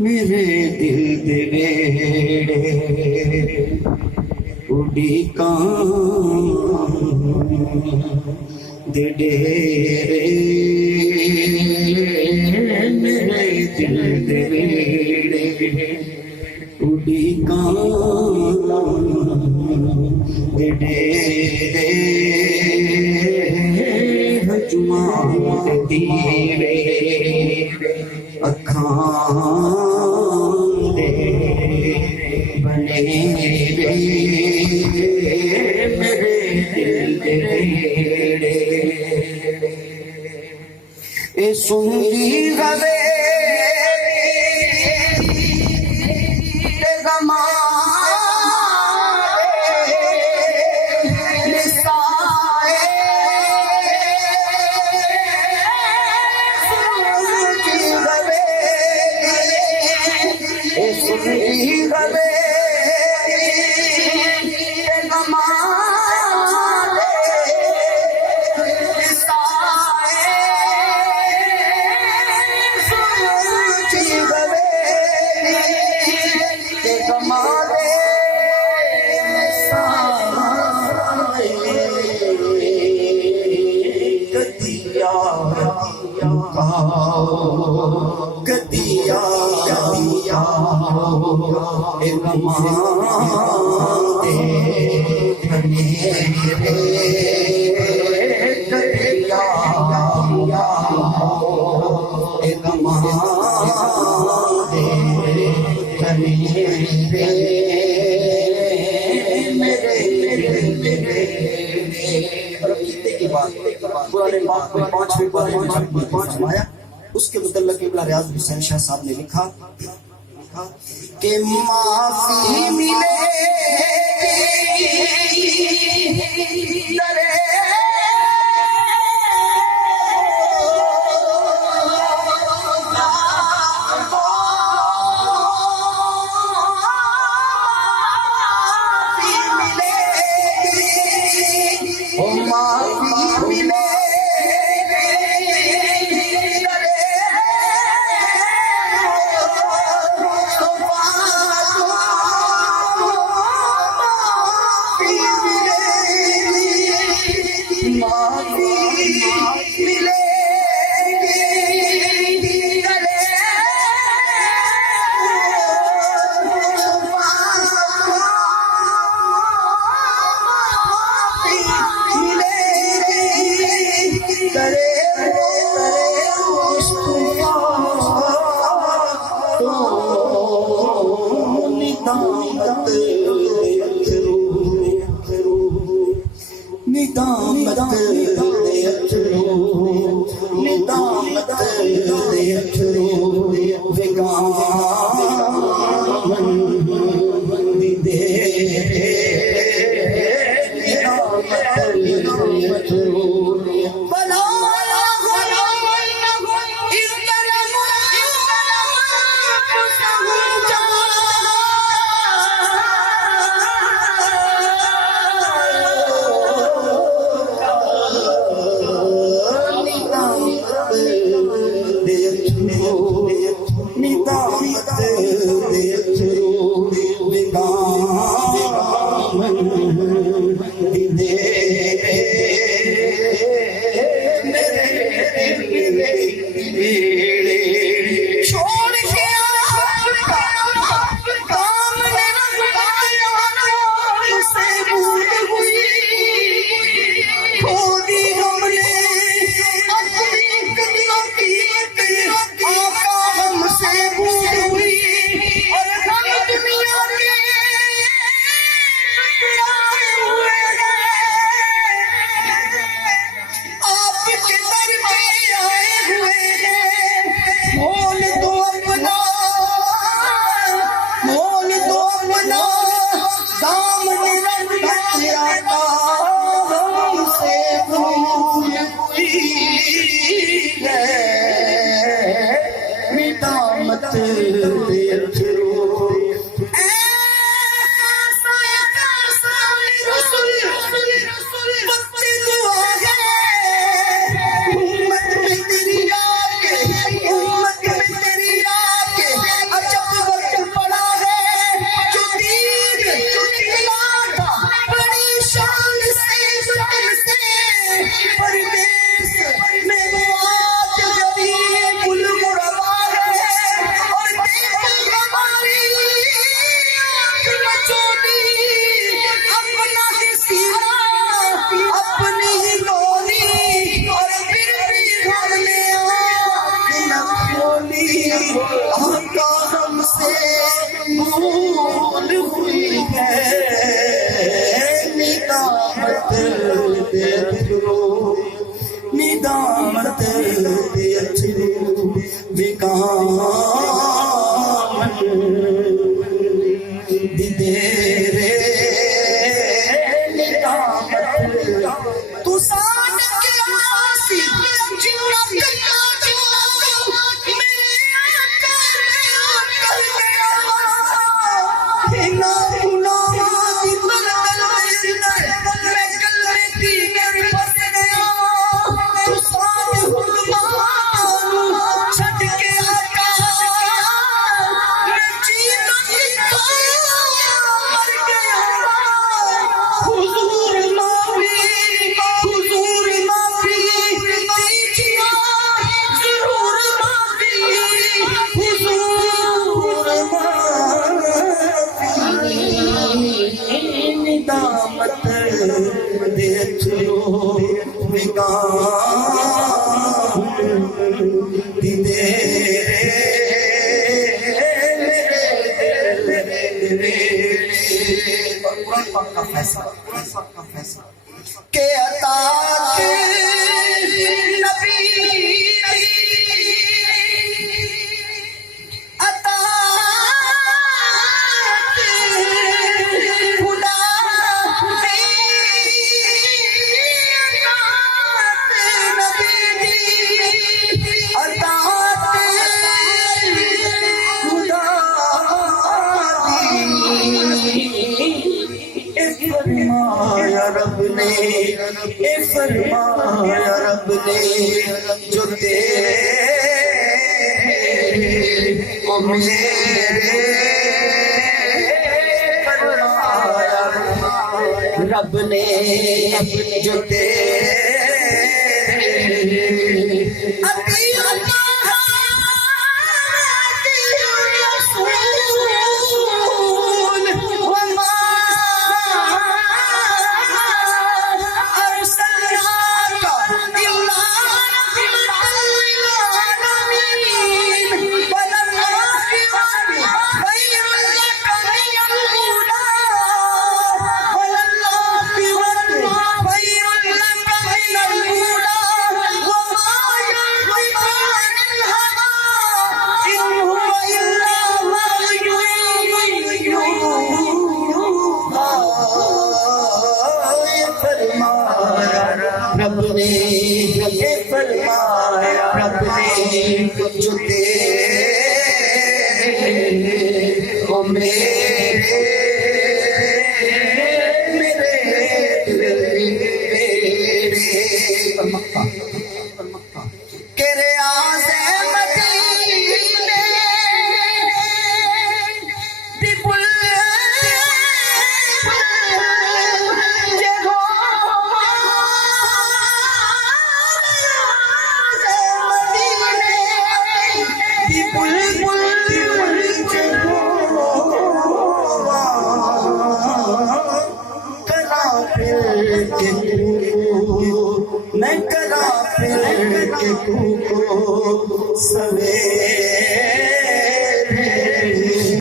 मेरे दिल दे वेड़े उड़ी कां दे डेरे मेरे दिल दे वेड़े उड़ी कां दे डेरे हजुआ दीवे अखां दे बने वे मेरे दिल दे वेड़े ए सुनदी गवे कदिया पुराने बाप में पांचवें बारे में फरमाया उसके मुतल्लिक़ इब्न रियाज हुसैन शाह साहब ने लिखा कि माफी मिले दे रे तू सान के आसी जिन्नत मेरे आका ना गुनाह दी बरकत मैं कलमे दी मेरी फस गया तू सान हुक्मान छड़ के आका मैं जीना मर गया हुजूर माफी दीजिए जरूर माफी हुजूर माफी निदामत देखो निगाह दे का फैसला के अता के नबी अता के खुदा अता के खुदा फरमाया रब ने फरमाया रब ने जो तेरे को मेरे फरमाया रब ने जो तेरे रब ने फरमाया रब ने जो तेरे को मेरे के रियाज़ मदीने दी मैं करा फिर के तू को सवेरे